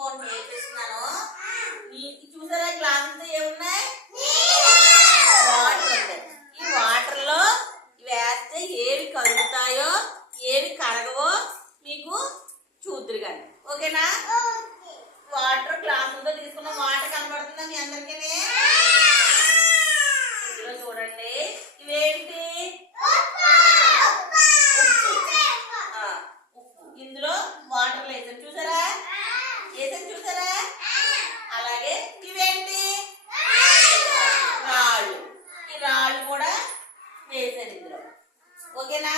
ఇంకోటి నేర్పిస్తున్నాను. చూసారా గ్లాస్ అంతా ఏమున్నాయి? వాటర్ ఉంటాయి. ఈ వాటర్ లో వేస్తే ఏవి కరుగుతాయో ఏవి కరగవో మీకు చూద్దరు కానీ. ఓకేనా? వాటర్ గ్లాసులతో తీసుకున్న వాటర్ కనబడుతుందా మీ అందరికీ? ఇందులో చూడండి, ఇవేంటి? ఉప్పు. ఇందులో వాటర్ వేసాను చూసారా? చూసారా? అలాగే ఇవేంటి? రాళ్ళు. ఈ రాళ్ళు కూడా వేసాను ఇందులో. ఓకేనా?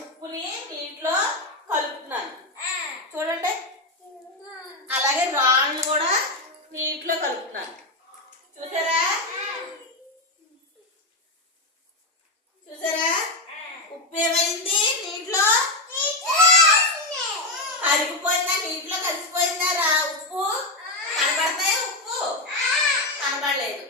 ఉప్పుని నీటిలో కలుపుతున్నాను చూడండి. అలాగే రాళ్ళు కూడా నీటిలో కలుపుతున్నాను చూసారా? ఉప్పు ఏమైంది? నీటిలో కరిగిపోయిందా? నీటిలో కలిసిపోయిందా? ఉప్పు కనబడతాయి, ఉప్పు కనబడలేదు.